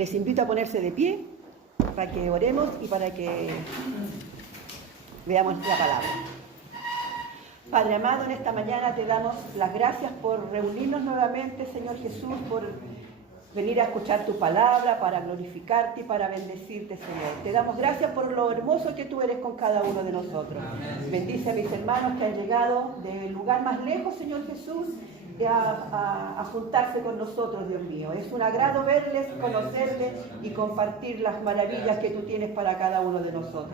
Les invito a ponerse de pie para que oremos y para que veamos la palabra. Padre amado, en esta mañana te damos las gracias por reunirnos nuevamente, Señor Jesús, por venir a escuchar tu palabra, para glorificarte y para bendecirte, Señor. Te damos gracias por lo hermoso que tú eres con cada uno de nosotros. Bendice a mis hermanos que han llegado del lugar más lejos, Señor Jesús, a juntarse con nosotros, Dios mío. Es un agrado verles, conocerles y compartir las maravillas que tú tienes para cada uno de nosotros.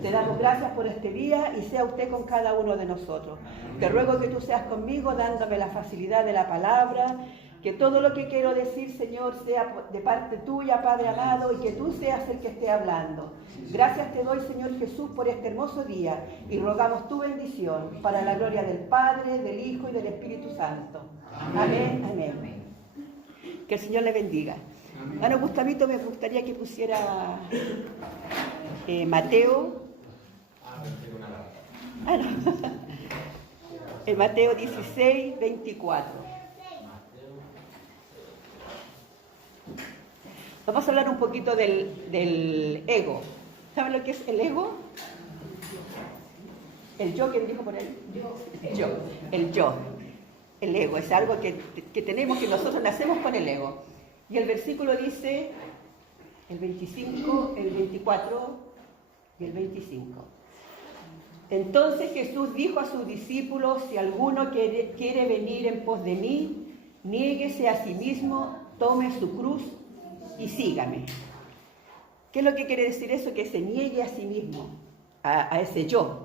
Te damos gracias por este día y sea usted con cada uno de nosotros. Te ruego que tú seas conmigo, dándome la facilidad de la palabra, que todo lo que quiero decir, Señor, sea de parte tuya, Padre amado, y que tú seas el que esté hablando. Gracias te doy, Señor Jesús, por este hermoso día, y rogamos tu bendición para la gloria del Padre, del Hijo y del Espíritu Santo. Amén, amén. Que el Señor le bendiga. Hermano Gustavito, me gustaría que pusiera Mateo. Mateo 16, 24. Vamos a hablar un poquito del ego. ¿Saben lo que es el ego? El yo, ¿quién dijo por ahí? El yo. El ego es algo que tenemos, que nosotros nacemos con el ego. Y el versículo dice, el 25, el 24 y el 25. Entonces Jesús dijo a sus discípulos, si alguno quiere venir en pos de mí, niéguese a sí mismo, tome su cruz y sígame. ¿Qué es lo que quiere decir eso? Que se niegue a sí mismo, a ese yo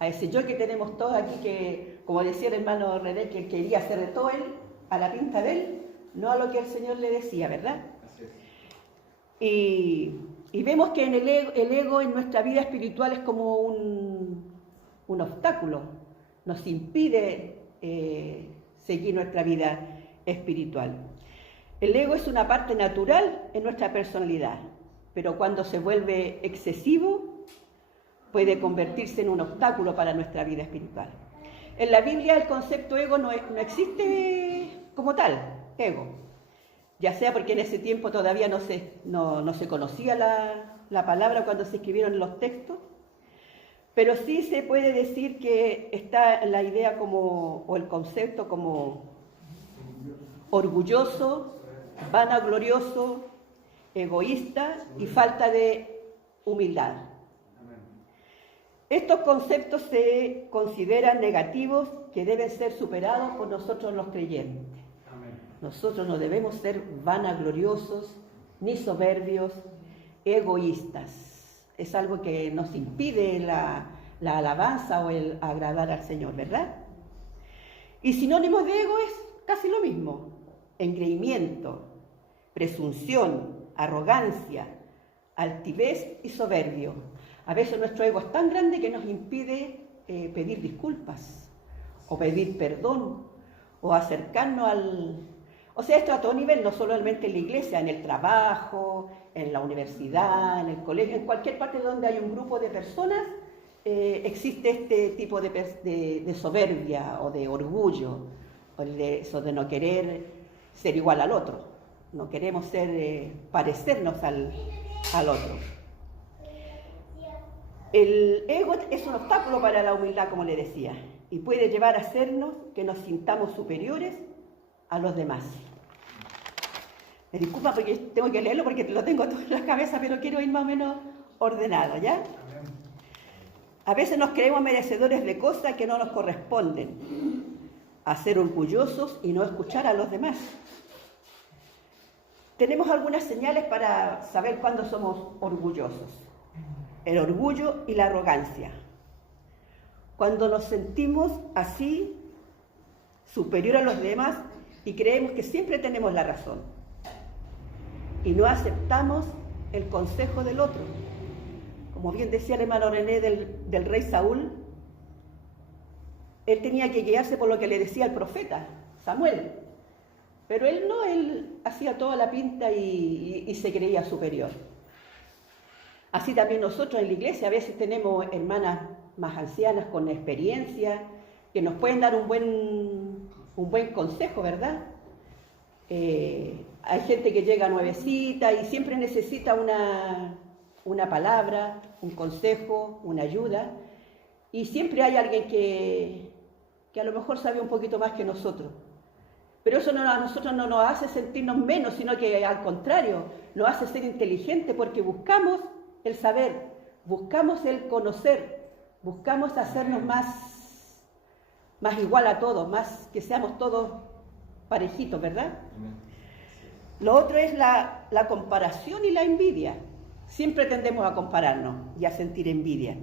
que tenemos todos aquí, que, como decía el hermano René, que quería hacer de todo él, a la pinta de él, no a lo que el Señor le decía, ¿verdad? Y vemos que el ego en nuestra vida espiritual es como un obstáculo, nos impide seguir nuestra vida espiritual. El ego es una parte natural en nuestra personalidad, pero cuando se vuelve excesivo, puede convertirse en un obstáculo para nuestra vida espiritual. En la Biblia el concepto ego no existe como tal, ego. Ya sea porque en ese tiempo todavía no se conocía la palabra cuando se escribieron los textos, pero sí se puede decir que está la idea o el concepto como orgulloso, vanaglorioso, egoísta y falta de humildad. Estos conceptos se consideran negativos que deben ser superados por nosotros los creyentes. Nosotros no debemos ser vanagloriosos, ni soberbios, egoístas. Es algo que nos impide la alabanza o el agradar al Señor, ¿verdad? Y sinónimos de ego es casi lo mismo. Engreimiento, presunción, arrogancia, altivez y soberbio. A veces nuestro ego es tan grande que nos impide pedir disculpas o pedir perdón o acercarnos O sea, esto a todo nivel, no solamente en la iglesia, en el trabajo, en la universidad, en el colegio, en cualquier parte donde hay un grupo de personas, existe este tipo de soberbia o de orgullo, o eso de no querer ser igual al otro, no queremos parecernos al otro. El ego es un obstáculo para la humildad, como le decía, y puede llevar a hacernos que nos sintamos superiores a los demás. Me disculpa porque tengo que leerlo porque lo tengo todo en la cabeza, pero quiero ir más o menos ordenado, ¿ya? A veces nos creemos merecedores de cosas que no nos corresponden, a ser orgullosos y no escuchar a los demás. Tenemos algunas señales para saber cuándo somos orgullosos. El orgullo y la arrogancia. Cuando nos sentimos así, superior a los demás, y creemos que siempre tenemos la razón. Y no aceptamos el consejo del otro. Como bien decía el hermano René del rey Saúl, él tenía que guiarse por lo que le decía el profeta, Samuel. Pero él hacía toda la pinta y se creía superior. Así también nosotros en la iglesia a veces tenemos hermanas más ancianas con experiencia que nos pueden dar un buen consejo, ¿verdad? Hay gente que llega nuevecita y siempre necesita una palabra, un consejo, una ayuda. Y siempre hay alguien que a lo mejor sabe un poquito más que nosotros. Pero eso a nosotros no nos hace sentirnos menos, sino que al contrario, nos hace ser inteligentes porque buscamos el saber, buscamos el conocer, buscamos hacernos más igual a todos, más que seamos todos parejitos, ¿verdad? Lo otro es la comparación y la envidia. Siempre tendemos a compararnos y a sentir envidia.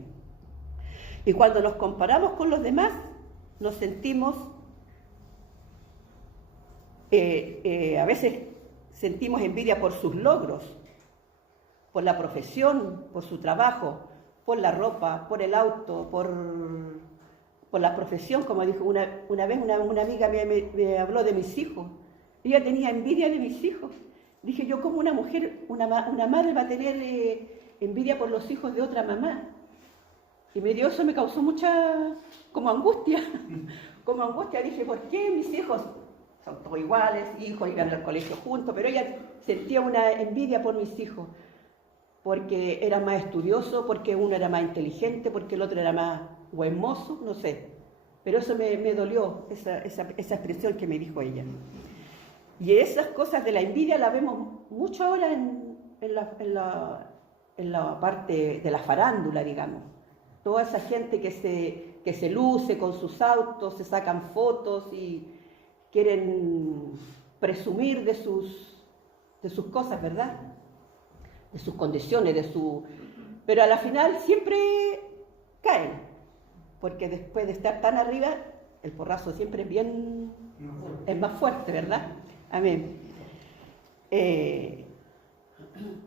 Y cuando nos comparamos con los demás, nos sentimos, a veces sentimos envidia por sus logros, por la profesión, por su trabajo, por la ropa, por el auto, por la profesión, como dijo una vez una amiga me habló de mis hijos. Ella tenía envidia de mis hijos. Dije yo, ¿cómo una mujer, una madre va a tener envidia por los hijos de otra mamá? Y eso me causó mucha, como angustia. Dije, ¿por qué mis hijos son todos iguales, hijos, iban al colegio juntos? Pero ella sentía una envidia por mis hijos, porque eran más estudiosos, porque uno era más inteligente, porque el otro era más buen mozo, no sé. Pero eso me dolió, esa expresión que me dijo ella. Y esas cosas de la envidia las vemos mucho ahora en la parte de la farándula, digamos. Toda esa gente que se luce con sus autos, se sacan fotos y quieren presumir de sus cosas, ¿verdad? De sus condiciones, pero a la final siempre caen, porque después de estar tan arriba, el porrazo siempre es más fuerte, ¿verdad? Amén.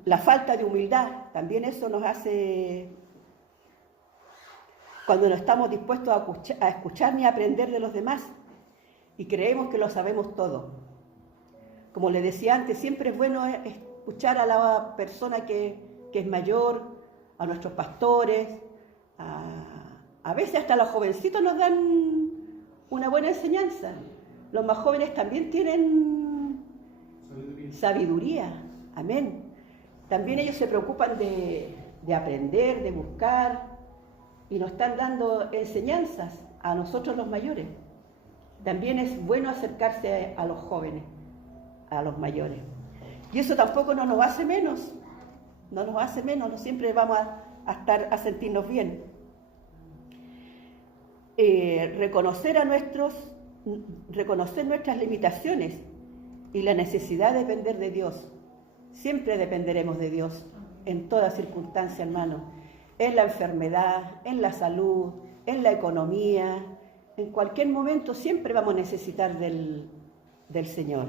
La falta de humildad, también eso nos hace, cuando no estamos dispuestos a escuchar ni a aprender de los demás y creemos que lo sabemos todo. Como les decía antes, siempre es bueno escuchar a la persona que es mayor, a nuestros pastores, a veces hasta los jovencitos nos dan una buena enseñanza. Los más jóvenes también tienen sabiduría. Amén. También ellos se preocupan de aprender, de buscar, y nos están dando enseñanzas a nosotros los mayores. También es bueno acercarse a los jóvenes, a los mayores. Y eso tampoco no nos hace menos, no siempre vamos a sentirnos bien. Reconocer nuestras limitaciones y la necesidad de depender de Dios. Siempre dependeremos de Dios en toda circunstancia, hermano. En la enfermedad, en la salud, en la economía, en cualquier momento siempre vamos a necesitar del Señor.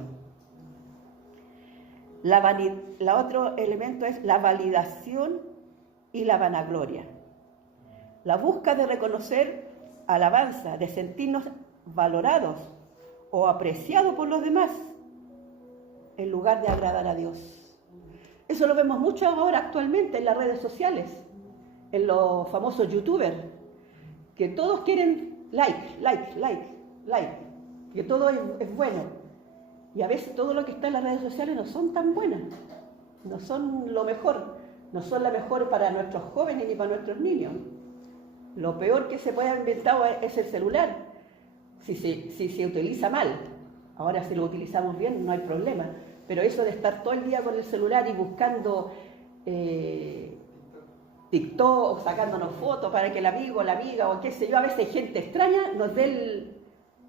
Otro elemento es la validación y la vanagloria. La búsqueda de reconocer alabanza, de sentirnos valorados o apreciados por los demás, en lugar de agradar a Dios. Eso lo vemos mucho ahora actualmente en las redes sociales, en los famosos youtubers, que todos quieren like, que todo es bueno. Y a veces todo lo que está en las redes sociales no son tan buenas, no son lo mejor, no son la mejor para nuestros jóvenes ni para nuestros niños. Lo peor que se puede haber inventado es el celular, si se utiliza mal. Ahora si lo utilizamos bien no hay problema, pero eso de estar todo el día con el celular y buscando TikTok o sacándonos fotos para que el amigo, la amiga o qué sé yo, a veces gente extraña nos dé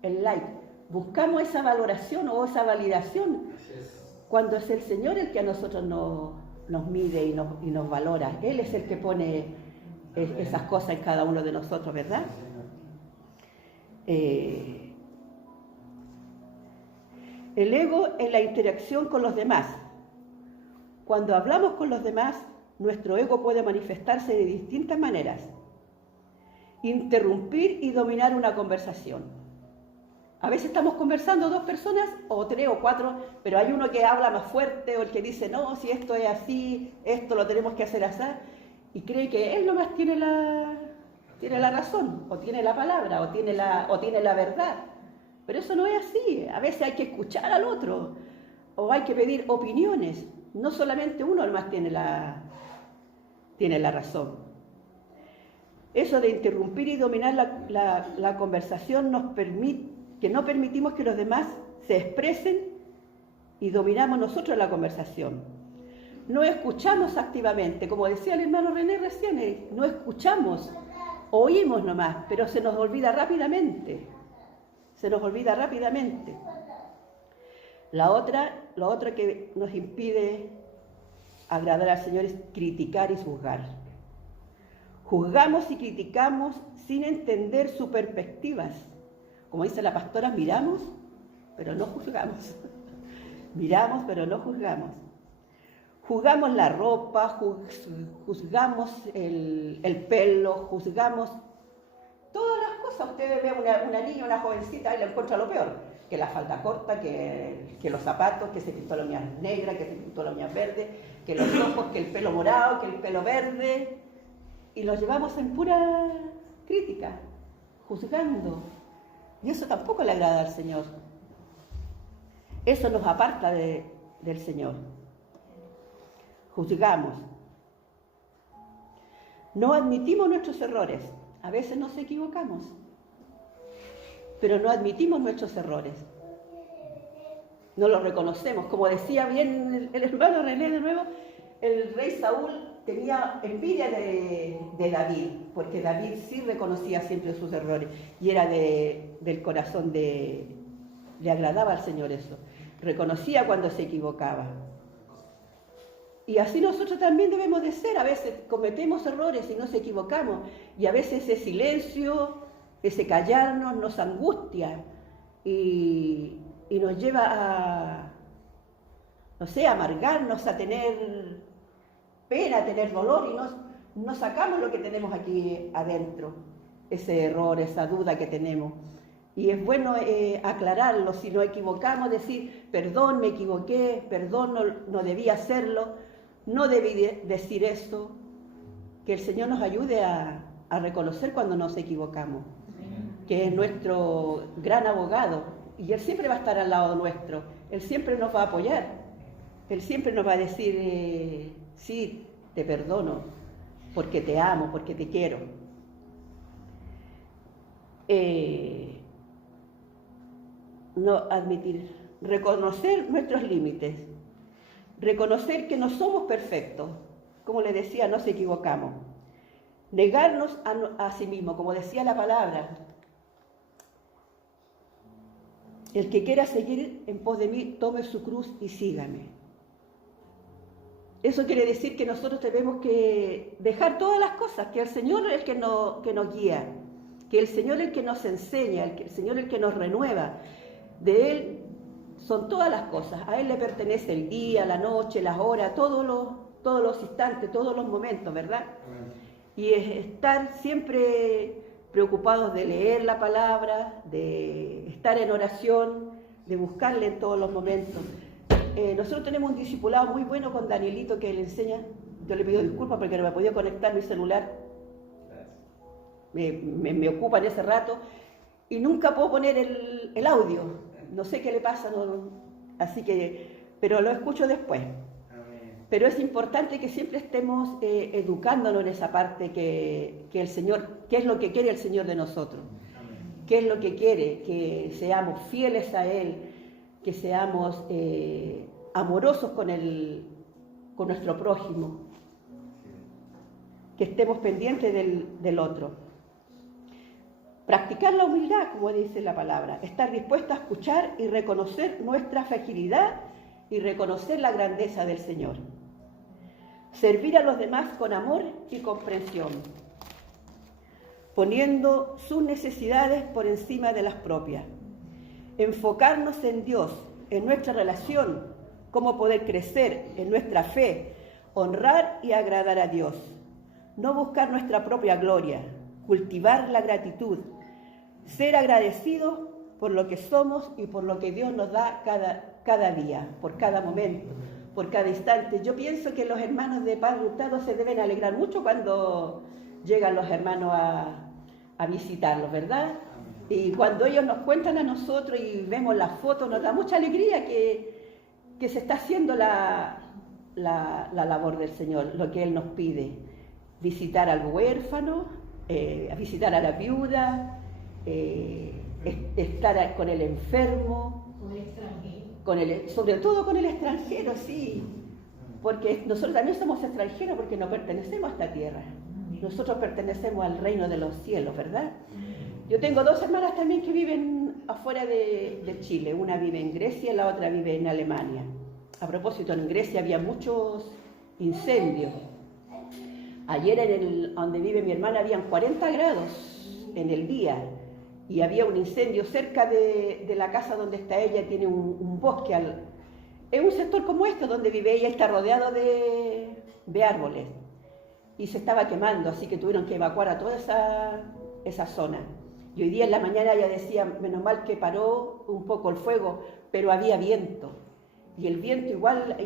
el like. Buscamos esa valoración o esa validación cuando es el Señor el que a nosotros nos mide y nos valora. Él es el que pone esas cosas en cada uno de nosotros, ¿verdad? El ego es la interacción con los demás. Cuando hablamos con los demás, nuestro ego puede manifestarse de distintas maneras. Interrumpir y dominar una conversación. A veces estamos conversando dos personas, o tres o cuatro, pero hay uno que habla más fuerte, o el que dice, no, si esto es así, esto lo tenemos que hacer así, y cree que él nomás tiene la razón, o tiene la palabra, o tiene la verdad. Pero eso no es así. A veces hay que escuchar al otro, o hay que pedir opiniones. No solamente uno nomás tiene la razón. Eso de interrumpir y dominar la conversación nos permite, que no permitimos que los demás se expresen y dominamos nosotros la conversación. No escuchamos activamente, como decía el hermano René recién, no escuchamos, oímos nomás, pero se nos olvida rápidamente. Se nos olvida rápidamente. Lo otra que nos impide agradar al Señor es criticar y juzgar. Juzgamos y criticamos sin entender sus perspectivas. Como dice la pastora, miramos, pero no juzgamos. Miramos, pero no juzgamos. Juzgamos la ropa, juzgamos el pelo, juzgamos todas las cosas. Ustedes ven una niña, una jovencita, y le encuentra lo peor, que la falda corta, que los zapatos, que se pintó la uña negra, que se pintó la uña verde, que los ojos, que el pelo morado, que el pelo verde, y los llevamos en pura crítica, juzgando. Y eso tampoco le agrada al Señor. Eso nos aparta del Señor. Juzgamos. No admitimos nuestros errores. A veces nos equivocamos, pero no admitimos nuestros errores. No los reconocemos. Como decía bien el hermano René de nuevo, el rey Saúl tenía envidia de David, porque David sí reconocía siempre sus errores y era del corazón le agradaba al Señor eso. Reconocía cuando se equivocaba. Y así nosotros también debemos de ser. A veces cometemos errores y nos equivocamos. Y a veces ese silencio, ese callarnos nos angustia y nos lleva a, no sé, a amargarnos, a tener pena, a tener dolor y no sacamos lo que tenemos aquí adentro, ese error, esa duda que tenemos. Y es bueno aclararlo. Si nos equivocamos, decir, perdón, me equivoqué, perdón, no debía hacerlo. No debí decir esto, que el Señor nos ayude a reconocer cuando nos equivocamos, que es nuestro gran abogado, y Él siempre va a estar al lado nuestro, Él siempre nos va a apoyar, Él siempre nos va a decir, sí, te perdono, porque te amo, porque te quiero. No admitir, reconocer nuestros límites. Reconocer que no somos perfectos, como le decía, nos equivocamos. Negarnos a sí mismo, como decía la palabra. El que quiera seguir en pos de mí, tome su cruz y sígame. Eso quiere decir que nosotros tenemos que dejar todas las cosas, que el Señor es el que nos guía, que el Señor es el que nos enseña, que el Señor es el que nos renueva. De Él son todas las cosas, a Él le pertenece el día, la noche, las horas, todos los instantes, todos los momentos, ¿verdad? Y es estar siempre preocupados de leer la palabra, de estar en oración, de buscarle en todos los momentos. Nosotros tenemos un discipulado muy bueno con Danielito que le enseña. Yo le pido disculpas porque no me podía conectar mi celular. Me ocupa en ese rato y nunca puedo poner el audio. No sé qué le pasa, así que, pero lo escucho después. Amén. Pero es importante que siempre estemos educándonos en esa parte que el Señor, qué es lo que quiere el Señor de nosotros. Amén. Qué es lo que quiere, que seamos fieles a Él, que seamos amorosos con nuestro prójimo, que estemos pendientes del otro. Practicar la humildad, como dice la palabra, estar dispuesto a escuchar y reconocer nuestra fragilidad y reconocer la grandeza del Señor. Servir a los demás con amor y comprensión, poniendo sus necesidades por encima de las propias. Enfocarnos en Dios, en nuestra relación, cómo poder crecer en nuestra fe, honrar y agradar a Dios. No buscar nuestra propia gloria, cultivar la gratitud, ser agradecidos por lo que somos y por lo que Dios nos da cada día, por cada momento, por cada instante. Yo pienso que los hermanos de Padre Hurtado se deben alegrar mucho cuando llegan los hermanos a visitarlos, ¿verdad? Y cuando ellos nos cuentan a nosotros y vemos las fotos, nos da mucha alegría que que se está haciendo la labor del Señor, lo que Él nos pide. Visitar al huérfano, visitar a la viuda, estar con el enfermo, sobre todo con el extranjero, sí, porque nosotros también somos extranjeros porque no pertenecemos a esta tierra, nosotros pertenecemos al reino de los cielos, ¿verdad? Yo tengo 2 hermanas también que viven afuera de Chile, una vive en Grecia y la otra vive en Alemania. A propósito, en Grecia había muchos incendios. Ayer donde vive mi hermana habían 40 grados en el día y había un incendio cerca de la casa donde está ella, tiene un bosque. Es un sector como este donde vive ella, está rodeado de árboles y se estaba quemando, así que tuvieron que evacuar a toda esa zona. Y hoy día en la mañana ella decía, menos mal que paró un poco el fuego, pero había viento. Y el viento igual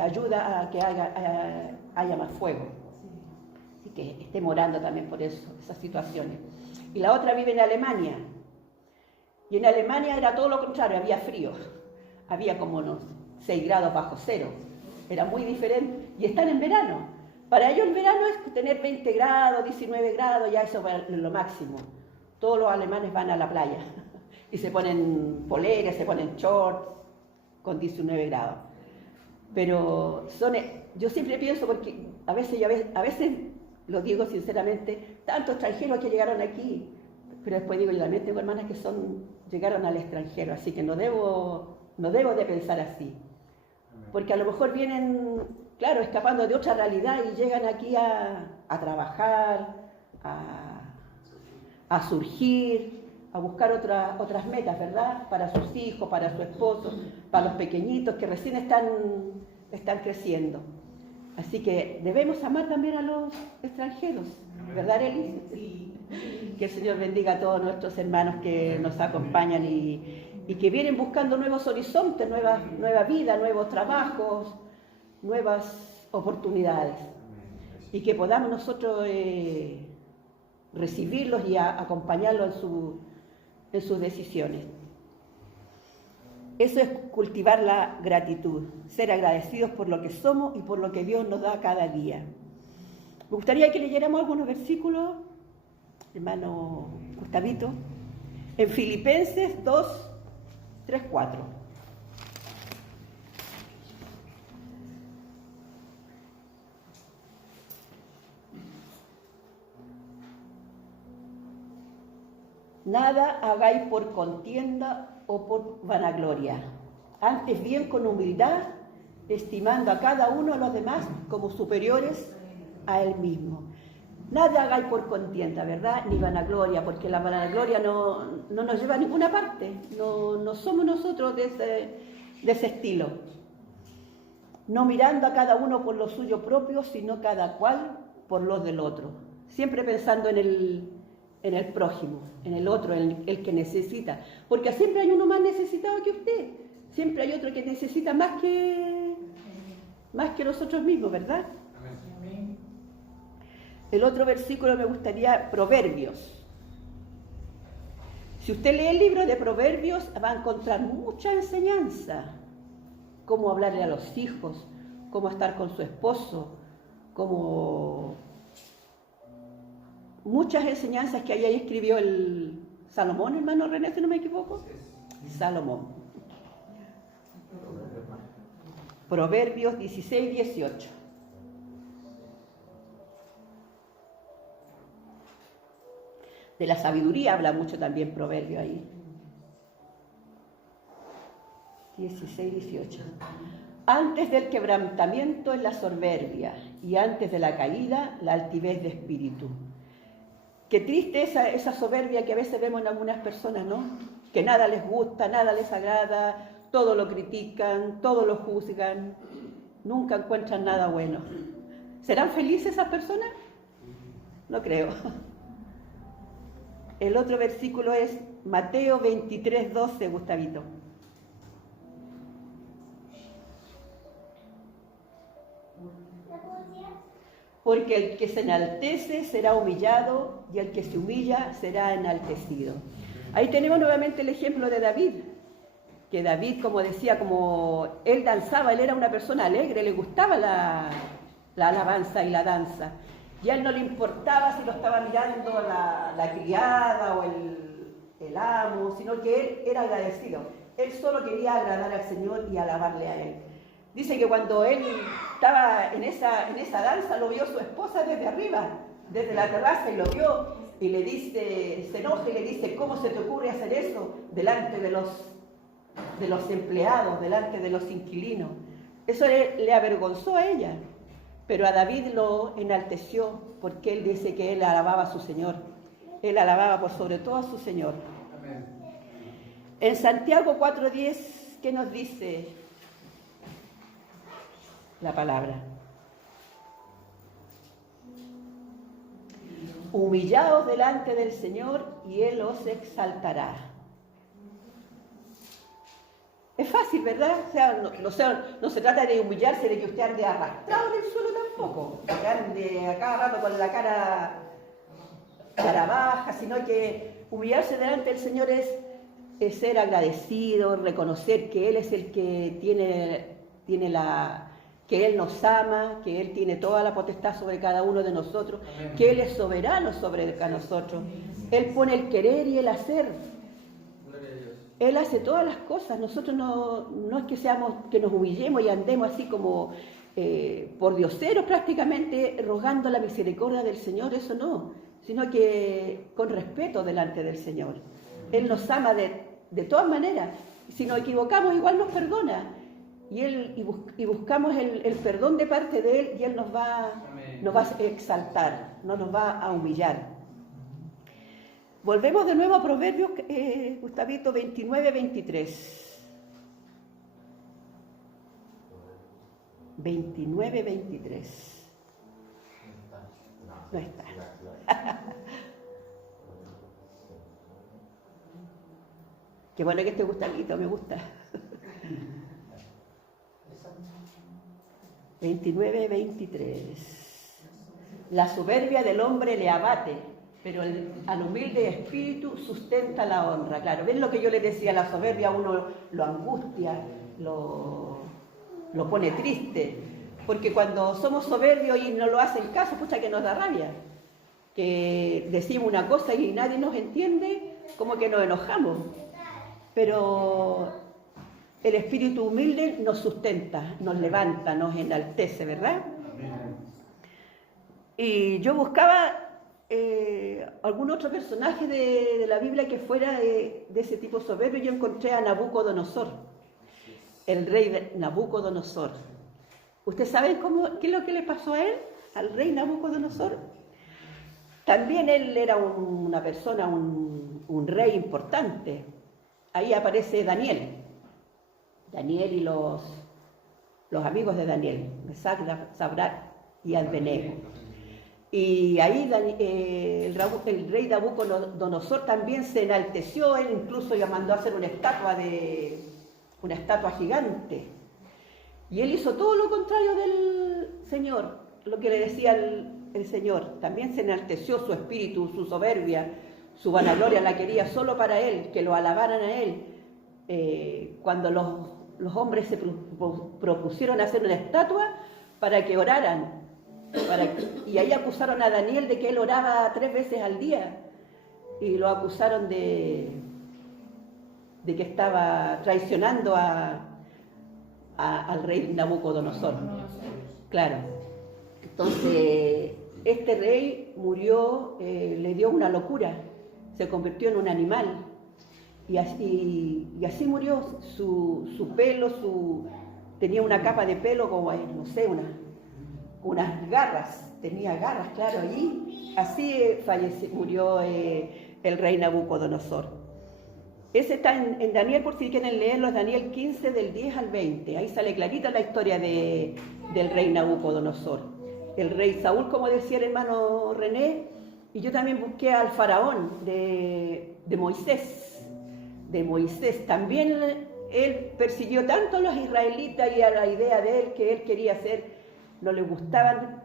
ayuda a que haya más fuego. Así que estemos orando también por eso, esas situaciones. Y la otra vive en Alemania. Y en Alemania era todo lo contrario, había frío. Había como unos 6 grados bajo cero. Era muy diferente. Y están en verano. Para ellos el verano es tener 20 grados, 19 grados, ya eso es lo máximo. Todos los alemanes van a la playa y se ponen poleras, se ponen shorts con 19 grados. Pero yo siempre pienso, porque a veces lo digo sinceramente, tantos extranjeros que llegaron aquí, pero después digo, yo también tengo hermanas que llegaron al extranjero, así que no debo de pensar así. Porque a lo mejor vienen, claro, escapando de otra realidad y llegan aquí a trabajar, a surgir, a buscar otras metas, ¿verdad? Para sus hijos, para su esposo, para los pequeñitos que recién están creciendo. Así que debemos amar también a los extranjeros, ¿verdad, Eli? Sí. Que el Señor bendiga a todos nuestros hermanos que nos acompañan y que vienen buscando nuevos horizontes, nueva vida, nuevos trabajos, nuevas oportunidades. Y que podamos nosotros recibirlos y acompañarlos en sus decisiones. Eso es cultivar la gratitud, ser agradecidos por lo que somos y por lo que Dios nos da cada día. Me gustaría que leyéramos algunos versículos, hermano Gustavito, en Filipenses 2, 3, 4. Nada hagáis por contienda o por vanagloria, antes bien con humildad, estimando a cada uno a los demás como superiores a él mismo. Nada hagáis por contienda, ¿verdad? Ni vanagloria, porque la vanagloria no nos lleva a ninguna parte, no somos nosotros de ese estilo. No mirando a cada uno por lo suyo propio, sino cada cual por los del otro. Siempre pensando en el prójimo, en el otro, en el que necesita. Porque siempre hay uno más necesitado que usted. Siempre hay otro que necesita más que nosotros mismos, ¿verdad? Amén. El otro versículo me gustaría, Proverbios. Si usted lee el libro de Proverbios, va a encontrar mucha enseñanza. Cómo hablarle a los hijos, cómo estar con su esposo, cómo... Muchas enseñanzas que ahí escribió el Salomón, hermano René, si no me equivoco. Salomón. Proverbios 16, 18. De la sabiduría habla mucho también Proverbios ahí. 16, 18. Antes del quebrantamiento es la soberbia, y antes de la caída la altivez de espíritu. Qué triste esa soberbia que a veces vemos en algunas personas, ¿no? Que nada les gusta, nada les agrada, todo lo critican, todo lo juzgan, nunca encuentran nada bueno. ¿Serán felices esas personas? No creo. El otro versículo es Mateo 23, 12, Gustavito. Porque el que se enaltece será humillado y el que se humilla será enaltecido. Ahí tenemos nuevamente el ejemplo de David. que David, como decía, como él danzaba, él era una persona alegre, le gustaba la alabanza y la danza. Y a él no le importaba si lo estaba mirando la criada o el amo, sino que él era agradecido. Él solo quería agradar al Señor y alabarle a Él. Dice que cuando él estaba en esa danza, lo vio su esposa desde arriba, desde la terraza, y lo vio y le dice, se enoja y le dice, ¿cómo se te ocurre hacer eso delante de los empleados, delante de los inquilinos? Eso le avergonzó a ella, pero a David lo enalteció, porque él dice que él alababa a su Señor. Él alababa por sobre todo a su Señor. Amén. En Santiago 4:10, ¿qué nos dice la palabra? Humillaos delante del Señor y Él os exaltará. Es fácil, ¿verdad? O sea, no se trata de humillarse, de que usted ande arrastrado en el suelo tampoco, que ande a cada rato con la cara baja, sino que humillarse delante del Señor es ser agradecido, reconocer que Él es el que que Él nos ama, que Él tiene toda la potestad sobre cada uno de nosotros, amén, que Él es soberano sobre nosotros. Él pone el querer y el hacer. Él hace todas las cosas. Nosotros no es que nos humillemos y andemos así como por dioseros prácticamente rogando la misericordia del Señor, eso no, sino que con respeto delante del Señor. Él nos ama de todas maneras. Si nos equivocamos, igual nos perdona. Y buscamos el perdón de parte de Él, y Él nos va a exaltar, no nos va a humillar. Volvemos de nuevo a Proverbios, Gustavito, 29-23. 29-23. No está. Qué bueno que este Gustavito, me gusta. 29-23. La soberbia del hombre le abate, pero al humilde espíritu sustenta la honra. Claro, ¿ven lo que yo les decía? La soberbia a uno lo angustia, lo pone triste, porque cuando somos soberbios y no lo hacen caso, pucha que nos da rabia, que decimos una cosa y nadie nos entiende, como que nos enojamos, pero el espíritu humilde nos sustenta, nos levanta, nos enaltece, ¿verdad? Y yo buscaba algún otro personaje de la Biblia que fuera de ese tipo soberbio. Yo encontré a Nabucodonosor, el rey Nabucodonosor. ¿Ustedes saben qué es lo que le pasó a él, al rey Nabucodonosor? También él era una persona, un rey importante. Ahí aparece Daniel y los amigos de Daniel, Mesac, Sadrach y Abednego. Y ahí el rey Nabucodonosor también se enalteció. Él incluso ya mandó a hacer una estatua gigante. Y él hizo todo lo contrario del Señor, lo que le decía el Señor. También se enalteció su espíritu, su soberbia, su vanagloria la quería solo para él, que lo alabaran a él. Cuando los hombres se propusieron hacer una estatua para que oraran, y ahí acusaron a Daniel de que él oraba 3 veces al día, y lo acusaron de que estaba traicionando al rey Nabucodonosor. Claro. Entonces, este rey murió, le dio una locura, se convirtió en un animal, y así murió. Su pelo, tenía una capa de pelo como, no sé, unas garras, tenía garras, claro, y así murió el rey Nabucodonosor. Ese está en Daniel, por si quieren leerlo, Daniel 15, del 10 al 20. Ahí sale clarita la historia del rey Nabucodonosor. El rey Saúl, como decía el hermano René, y yo también busqué al faraón de Moisés. También él persiguió tanto a los israelitas y a la idea de él que él quería hacer, no le gustaban.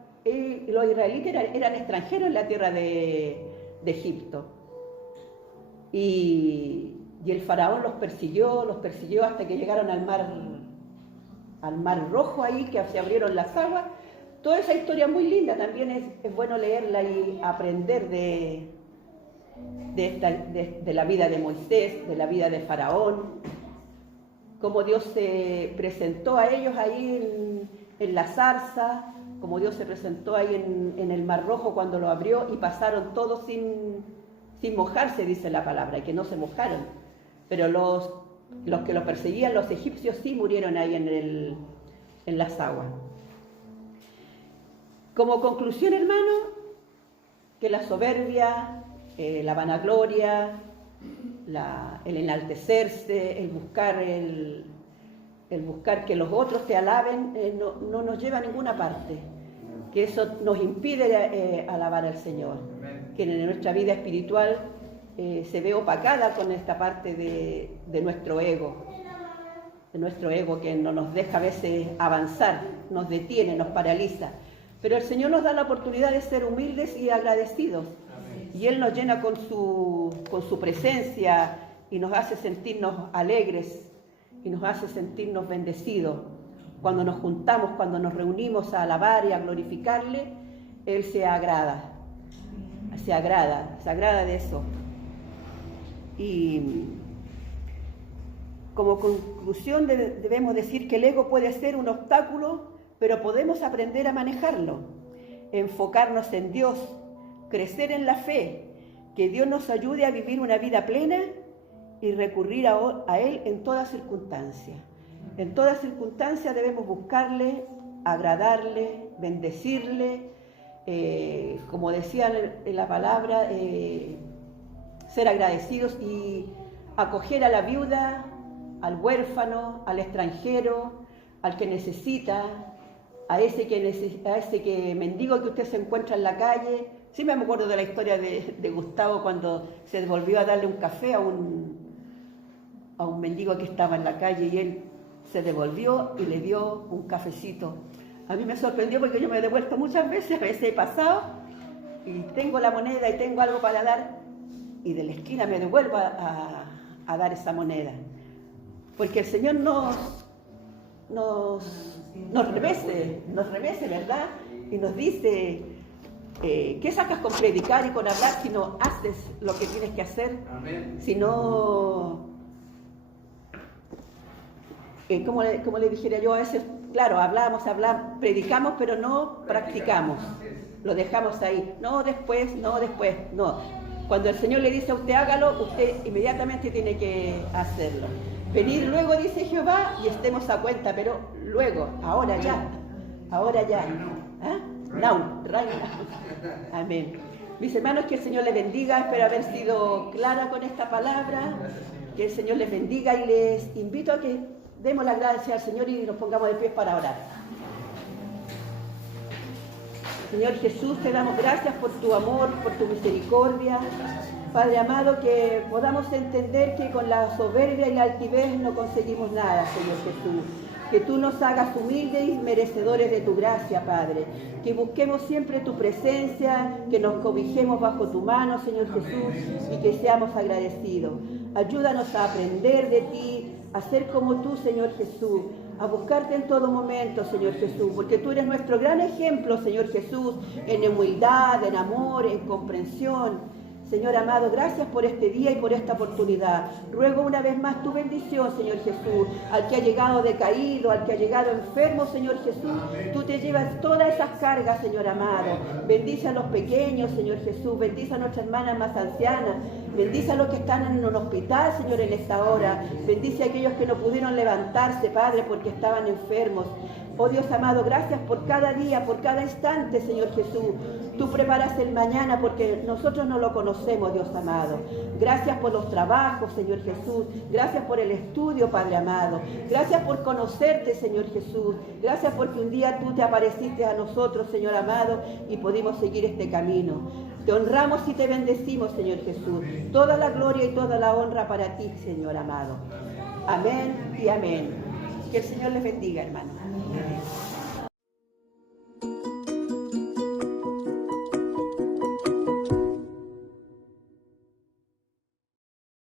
Los israelitas eran extranjeros en la tierra de Egipto. Y y el faraón los persiguió hasta que llegaron al mar Rojo ahí, que se abrieron las aguas. Toda esa historia muy linda, también es bueno leerla y aprender de la vida de Moisés, de la vida de Faraón, cómo Dios se presentó a ellos ahí en la zarza, cómo Dios se presentó ahí en el mar Rojo cuando lo abrió y pasaron todos sin mojarse, dice la palabra, y que no se mojaron. Pero los que lo perseguían, los egipcios, sí murieron ahí en las aguas. Como conclusión, hermano, que la soberbia, la vanagloria, el enaltecerse, el buscar que los otros te alaben, no nos lleva a ninguna parte. Que eso nos impide alabar al Señor. Que en nuestra vida espiritual se ve opacada con esta parte de nuestro ego. De nuestro ego que no nos deja a veces avanzar, nos detiene, nos paraliza. Pero el Señor nos da la oportunidad de ser humildes y agradecidos. Y Él nos llena con su presencia y nos hace sentirnos alegres y nos hace sentirnos bendecidos. Cuando nos juntamos, cuando nos reunimos a alabar y a glorificarle, Él se agrada de eso. Y como conclusión debemos decir que el ego puede ser un obstáculo, pero podemos aprender a manejarlo, enfocarnos en Dios, crecer en la fe, que Dios nos ayude a vivir una vida plena y recurrir a Él en toda circunstancia. En toda circunstancia debemos buscarle, agradarle, bendecirle, como decía en la palabra, ser agradecidos y acoger a la viuda, al huérfano, al extranjero, al que necesita, a ese que mendigo que usted se encuentra en la calle. Sí me acuerdo de la historia de Gustavo cuando se devolvió a darle un café a un mendigo que estaba en la calle y él se devolvió y le dio un cafecito. A mí me sorprendió porque yo me he devuelto muchas veces, a veces he pasado y tengo la moneda y tengo algo para dar y de la esquina me devuelvo a dar esa moneda. Porque el Señor nos revese, ¿verdad? Y nos dice, ¿qué sacas con predicar y con hablar si no haces lo que tienes que hacer? Amén. Si no, como le dijera yo, a veces, claro, hablamos, predicamos, pero no practicamos. Lo dejamos ahí. No, después. Cuando el Señor le dice a usted hágalo, usted inmediatamente tiene que hacerlo. Venir luego, dice Jehová, y estemos a cuenta, pero luego, ahora ya. ¿Ah? Now, right now. Amén. Mis hermanos, que el Señor les bendiga. Espero haber sido clara con esta palabra. Que el Señor les bendiga y les invito a que demos las gracias al Señor y nos pongamos de pie para orar. Señor Jesús, te damos gracias por tu amor, por tu misericordia. Padre amado, que podamos entender que con la soberbia y la altivez no conseguimos nada, Señor Jesús. Que tú nos hagas humildes y merecedores de tu gracia, Padre. Que busquemos siempre tu presencia, que nos cobijemos bajo tu mano, Señor Jesús, y que seamos agradecidos. Ayúdanos a aprender de ti, a ser como tú, Señor Jesús, a buscarte en todo momento, Señor Jesús, porque tú eres nuestro gran ejemplo, Señor Jesús, en humildad, en amor, en comprensión. Señor amado, gracias por este día y por esta oportunidad. Ruego una vez más tu bendición, Señor Jesús, al que ha llegado decaído, al que ha llegado enfermo, Señor Jesús. Tú te llevas todas esas cargas, Señor amado. Bendice a los pequeños, Señor Jesús. Bendice a nuestras hermanas más ancianas. Bendice a los que están en un hospital, Señor, en esta hora. Bendice a aquellos que no pudieron levantarse, Padre, porque estaban enfermos. Oh Dios amado, gracias por cada día, por cada instante, Señor Jesús. Tú preparas el mañana porque nosotros no lo conocemos, Dios amado. Gracias por los trabajos, Señor Jesús. Gracias por el estudio, Padre amado. Gracias por conocerte, Señor Jesús. Gracias porque un día tú te apareciste a nosotros, Señor amado, y pudimos seguir este camino. Te honramos y te bendecimos, Señor Jesús. Toda la gloria y toda la honra para ti, Señor amado. Amén y amén. Que el Señor les bendiga, hermanos. Amén.